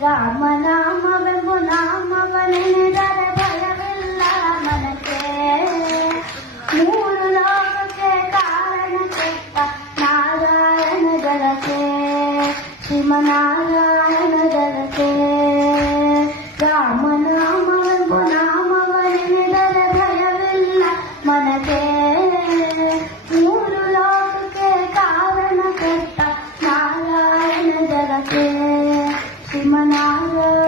ರಾಮನಾಮವೆಂಬು ನಾಮವನೆನೆದರೆ ಭಯವಿಲ್ಲ ಮನಕ್ಕೆ. ಮೂರು ಲೋಕಕ್ಕೆ ಕಾರಣ ಕೆಟ್ಟ ನಾರಾಯಣ ಜಲಕ್ಕೆ, ಶ್ರೀಮನಾರಾಯಣ ಜಲಕ್ಕೆ. ರಾಮನಾಮವೆಂಬು ನಾಮವನೆನೆದರೆ ಭಯವಿಲ್ಲ ಮನಕ್ಕೆ. ಮೂರು ಲೋಕಕ್ಕೆ ಕಾರಣ ಕೆಟ್ಟ ನಾರಾಯಣ ಜಲಕ್ಕೆ, ಶ್ರೀಮನಾರಾಯಣ